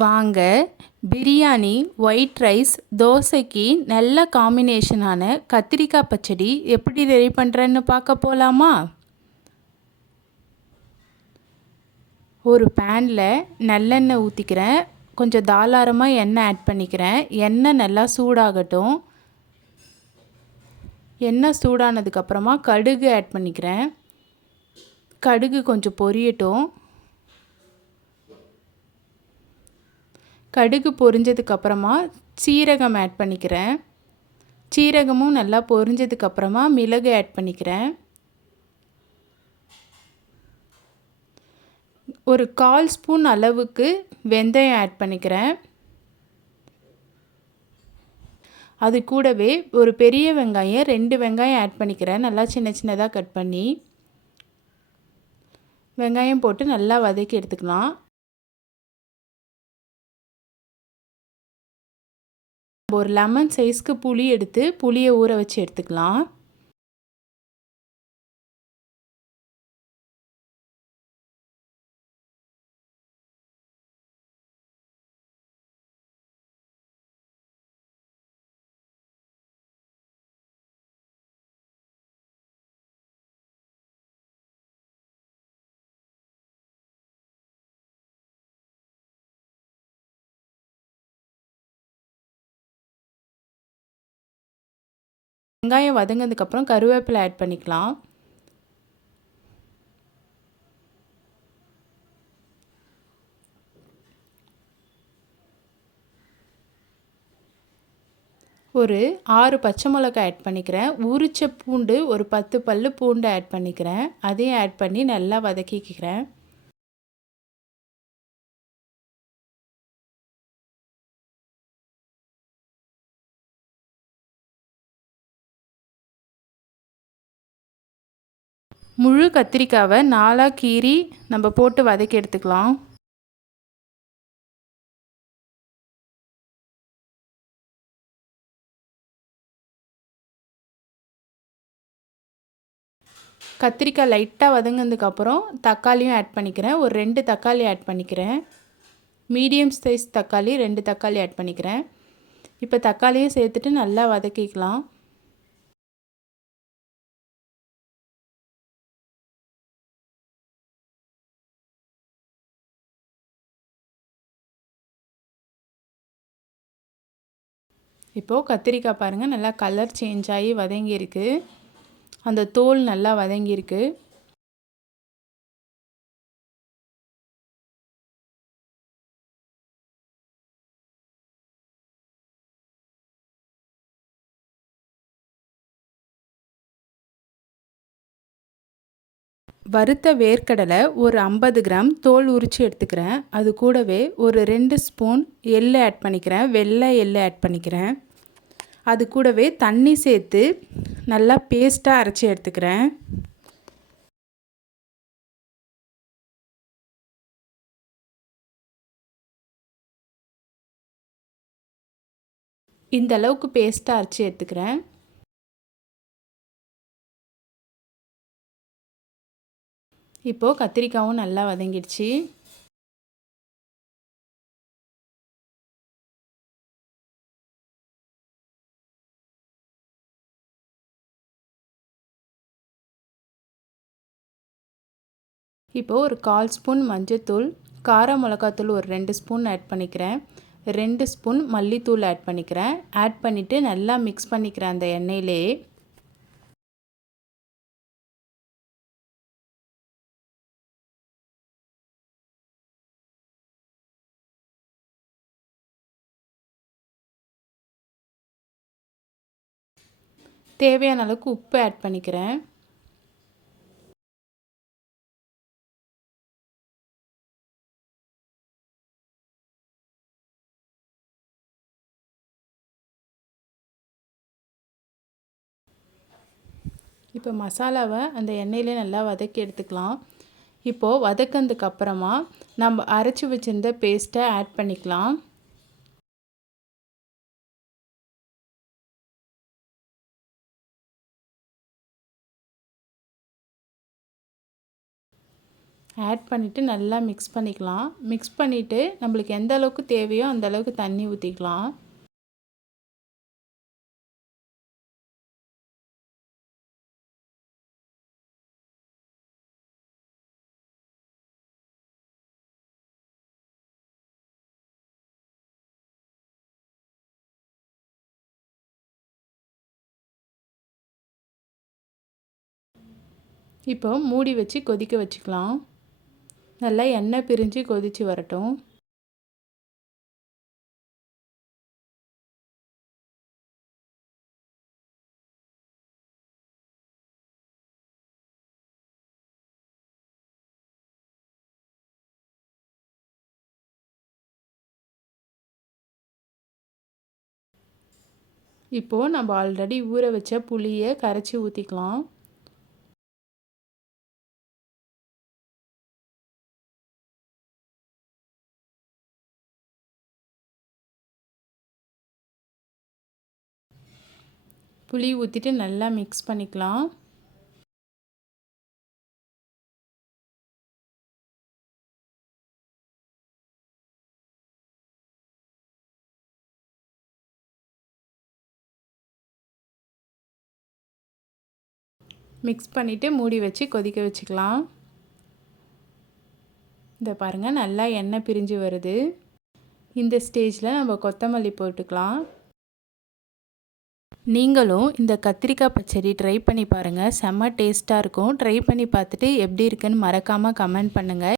வாங்க biryani white rice தோசைக்கு நல்ல காம்பினேஷனான கத்திரிக்காய் பச்சடி எப்படி ரெடி பண்ணுறேன்னு பார்க்க போகலாமா ஒரு பேனில் நல்லெண்ணெய் ஊற்றிக்கிறேன் கொஞ்சம் தாளாரமாக எண்ணெய் ஆட் பண்ணிக்கிறேன். எண்ணெய் நல்லா சூடாகட்டும். எண்ணெய் சூடானதுக்கப்புறமா கடுகு ஆட் பண்ணிக்கிறேன். கடுகு கொஞ்சம் பொரியட்டும். கடுகு பொரிஞ்சதுக்கப்புறமா சீரகம் ஆட் பண்ணிக்கிறேன். சீரகமும் நல்லா பொரிஞ்சதுக்கப்புறமா மிளகு ஆட் பண்ணிக்கிறேன். ஒரு கால் ஸ்பூன் அளவுக்கு வெந்தயம் ஆட் பண்ணிக்கிறேன். அது கூடவே ஒரு பெரிய வெங்காயம் ரெண்டு வெங்காயம் ஆட் பண்ணிக்கிறேன். நல்லா சின்ன சின்னதாக கட் பண்ணி. வெங்காயம் போட்டு நல்லா வதக்கி எடுத்துக்கலாம். ஒரு லெமன் சைஸ்க்கு புளி எடுத்து புளியை ஊற வச்சு எடுத்துக்கலாம். வெங்காயம் வதங்கினதுக்கப்புறம் கருவேப்பிலை ஆட் பண்ணிக்கலாம். ஒரு ஆறு பச்சை மிளகாய் ஆட் பண்ணிக்கிறேன். உரிச்ச பூண்டு ஒரு பத்து பல் பூண்டு ஆட் பண்ணிக்கிறேன். அதையும் ஆட் பண்ணி நல்லா வதக்கிக்கிறேன். முழு கத்திரிக்காவை நாலாக கீறி நம்ம போட்டு வதக்கி எடுத்துக்கலாம். கத்திரிக்காய் லைட்டாக வதங்கினதுக்கப்புறம் தக்காளியும் ஆட் பண்ணிக்கிறேன். ஒரு ரெண்டு தக்காளி ஆட் பண்ணிக்கிறேன். மீடியம் சைஸ் தக்காளி ரெண்டு தக்காளி ஆட் பண்ணிக்கிறேன். இப்போ தக்காளியும் சேர்த்துட்டு நல்லா வதக்கிக்கலாம். இப்போது கத்திரிக்காய் பாருங்கள் நல்லா கலர் சேஞ்ச் ஆகி வதங்கியிருக்கு. அந்த தோல் நல்லா வதங்கியிருக்கு. வறுத்த வேர்க்கடலை ஒரு ஐம்பது கிராம் தோல் உரித்து எடுத்துக்கிறேன். அது கூடவே ஒரு ரெண்டு ஸ்பூன் எள்ளு ஆட் பண்ணிக்கிறேன். வெள்ளை எள்ளு ஆட் பண்ணிக்கிறேன். அது கூடவே தண்ணி சேர்த்து நல்லா பேஸ்ட்டாக அரைச்சி எடுத்துக்கிறேன். இந்த அளவுக்கு பேஸ்ட்டாக அரைச்சி எடுத்துக்கிறேன். இப்போது கத்திரிக்காயும் நல்லா வதங்கிடுச்சு. இப்போது ஒரு கால் ஸ்பூன் மஞ்சத்தூள் கார மிளகாத்தூள் ஒரு ரெண்டு ஸ்பூன் ஆட் பண்ணிக்கிறேன். ரெண்டு ஸ்பூன் மல்லித்தூள் ஆட் பண்ணிக்கிறேன். ஆட் பண்ணிவிட்டு நல்லா மிக்ஸ் பண்ணிக்கிறேன் அந்த எண்ணெயிலேயே தேவையான அளவுக்கு உப்பு ஆட் பண்ணிக்கிறேன். இப்போ மசாலாவை அந்த எண்ணெயிலே நல்லா வதக்கி எடுத்துக்கலாம். இப்போது வதக்கினதுக்கு அப்புறமா நம்ம அரைச்சி வச்சுருந்த பேஸ்ட்டை ஆட் பண்ணிக்கலாம். ஆட் பண்ணிவிட்டு நல்லா மிக்ஸ் பண்ணிக்கலாம். மிக்ஸ் பண்ணிவிட்டு நம்மளுக்கு எந்த அளவுக்கு தேவையோ அந்த அளவுக்கு தண்ணி ஊற்றிக்கலாம் இப்போ மூடி வச்சு கொதிக்க வச்சுக்கலாம். நல்லா எண்ணெய் பிரிஞ்சு கொதித்து வரட்டும். இப்போது நம்ம ஆல்ரெடி ஊற வச்ச புளியை கரைச்சி ஊற்றிக்கலாம் புளி ஊற்றிட்டு நல்லா மிக்ஸ் பண்ணிக்கலாம். மிக்ஸ் பண்ணிவிட்டு மூடி வச்சு கொதிக்க வச்சுக்கலாம். இந்த பாருங்கள் நல்லா எண்ணெய் பிரிஞ்சு வருது. இந்த ஸ்டேஜில் நம்ம கொத்தமல்லி போட்டுக்கலாம். நீங்களும் இந்த கத்திரிக்காய் பச்சடி ட்ரை பண்ணி பாருங்கள் செம்ம டேஸ்ட்டாக இருக்கும். ட்ரை பண்ணி பார்த்துட்டு எப்படி இருக்குன்னு மறக்காமல் கமெண்ட் பண்ணுங்கள்